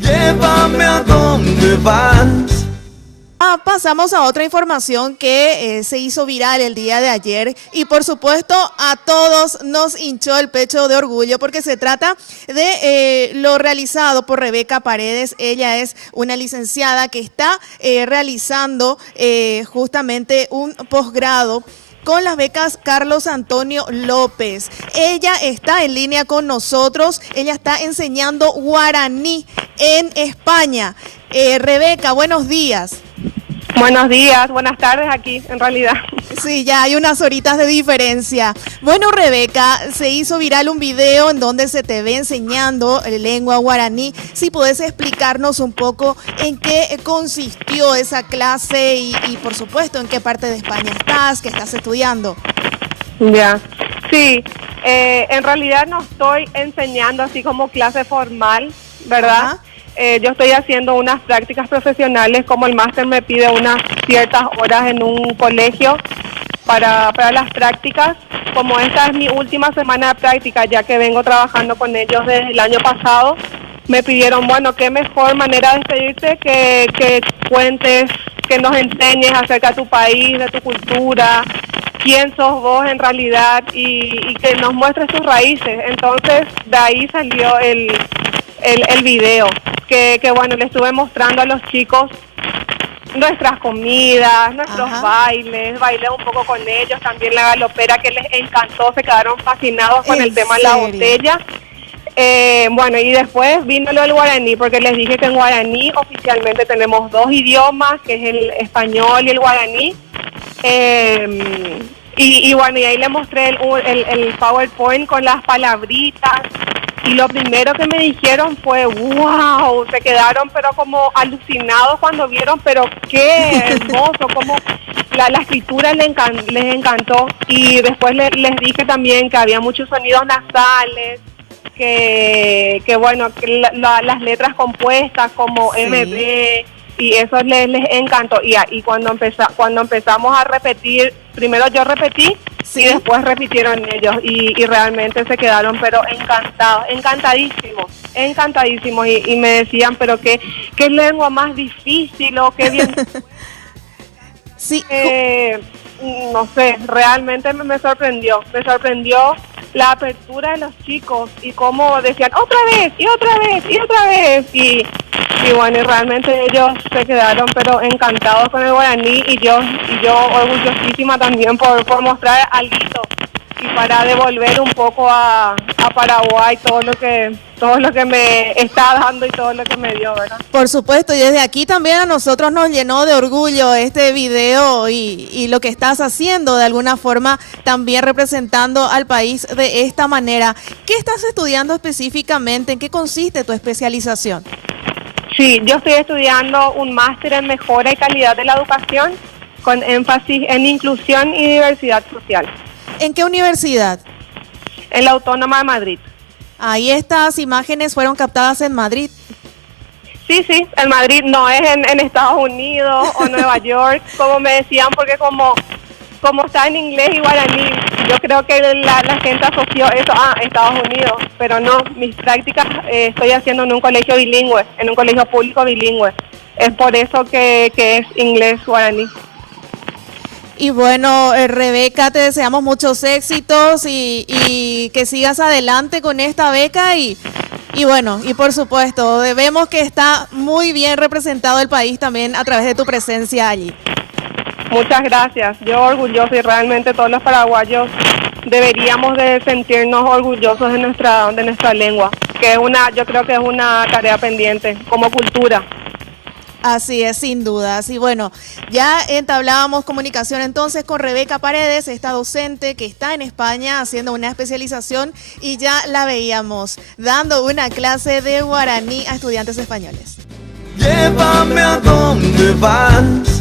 Llévame a donde vas. Pasamos a otra información que se hizo viral el día de ayer y por supuesto a todos nos hinchó el pecho de orgullo porque se trata de lo realizado por Rebeca Paredes. Ella es una licenciada que está realizando justamente un posgrado con las becas Carlos Antonio López. Ella está en línea con nosotros, ella está enseñando guaraní en España. Rebeca, buenos días. Buenos días, buenas tardes aquí, en realidad. Sí, ya hay unas horitas de diferencia. Bueno, Rebeca, se hizo viral un video en donde se te ve enseñando lengua guaraní. Si puedes explicarnos un poco en qué consistió esa clase y por supuesto, en qué parte de España estás, qué estás estudiando. Ya, sí, en realidad no estoy enseñando así como clase formal, ¿verdad? Ajá. Yo estoy haciendo unas prácticas profesionales, como el máster me pide unas ciertas horas en un colegio para las prácticas. Como esta es mi última semana de práctica, ya que vengo trabajando con ellos desde el año pasado, me pidieron, bueno, qué mejor manera de despedirte que cuentes, que nos enseñes acerca de tu país, de tu cultura, quién sos vos en realidad y que nos muestres tus raíces. Entonces, de ahí salió el video. Que bueno, le estuve mostrando a los chicos nuestras comidas, nuestros bailes, bailé un poco con ellos, también la galopera que les encantó, se quedaron fascinados con el tema de la botella. Bueno, y después vino lo del guaraní, porque les dije que en guaraní oficialmente tenemos dos idiomas, que es el español y el guaraní. Y bueno, y ahí le mostré el PowerPoint con las palabritas. Y lo primero que me dijeron fue, wow, se quedaron pero como alucinados cuando vieron, pero qué hermoso, como la escritura les encantó. Y después les dije también que había muchos sonidos nasales, que bueno, que las letras compuestas como sí. MB, y eso les encantó. Y cuando empezamos a repetir, primero yo repetí, sí. Y después repitieron ellos y realmente se quedaron pero encantados, encantadísimos y me decían, pero qué lengua más difícil o qué bien. Sí. No sé, realmente me sorprendió la apertura de los chicos y cómo decían otra vez y otra vez y otra vez y bueno, y realmente ellos se quedaron pero encantados con el guaraní y yo orgullosísima también por mostrar alguito y para devolver un poco a Paraguay todo lo que me está dando y todo lo que me dio, ¿verdad? Por supuesto, y desde aquí también a nosotros nos llenó de orgullo este video y lo que estás haciendo de alguna forma también representando al país de esta manera. ¿Qué estás estudiando específicamente? ¿En qué consiste tu especialización? Sí, yo estoy estudiando un máster en mejora y calidad de la educación con énfasis en inclusión y diversidad social. ¿En qué universidad? En la Autónoma de Madrid. Ahí estas imágenes fueron captadas en Madrid. Sí, en Madrid, no es en Estados Unidos o Nueva York, como me decían, porque como está en inglés y guaraní, yo creo que la gente asoció eso a Estados Unidos, pero no, mis prácticas estoy haciendo en un colegio bilingüe, en un colegio público bilingüe. Es por eso que es inglés-guaraní. Y bueno, Rebeca, te deseamos muchos éxitos y que sigas adelante con esta beca y bueno, y por supuesto, vemos que está muy bien representado el país también a través de tu presencia allí. Muchas gracias, yo orgulloso y realmente todos los paraguayos deberíamos de sentirnos orgullosos de nuestra lengua, que yo creo que es una tarea pendiente como cultura. Así es, sin dudas. Y bueno, ya entablábamos comunicación entonces con Rebeca Paredes, esta docente que está en España haciendo una especialización y ya la veíamos dando una clase de guaraní a estudiantes españoles. Llévame a donde vas.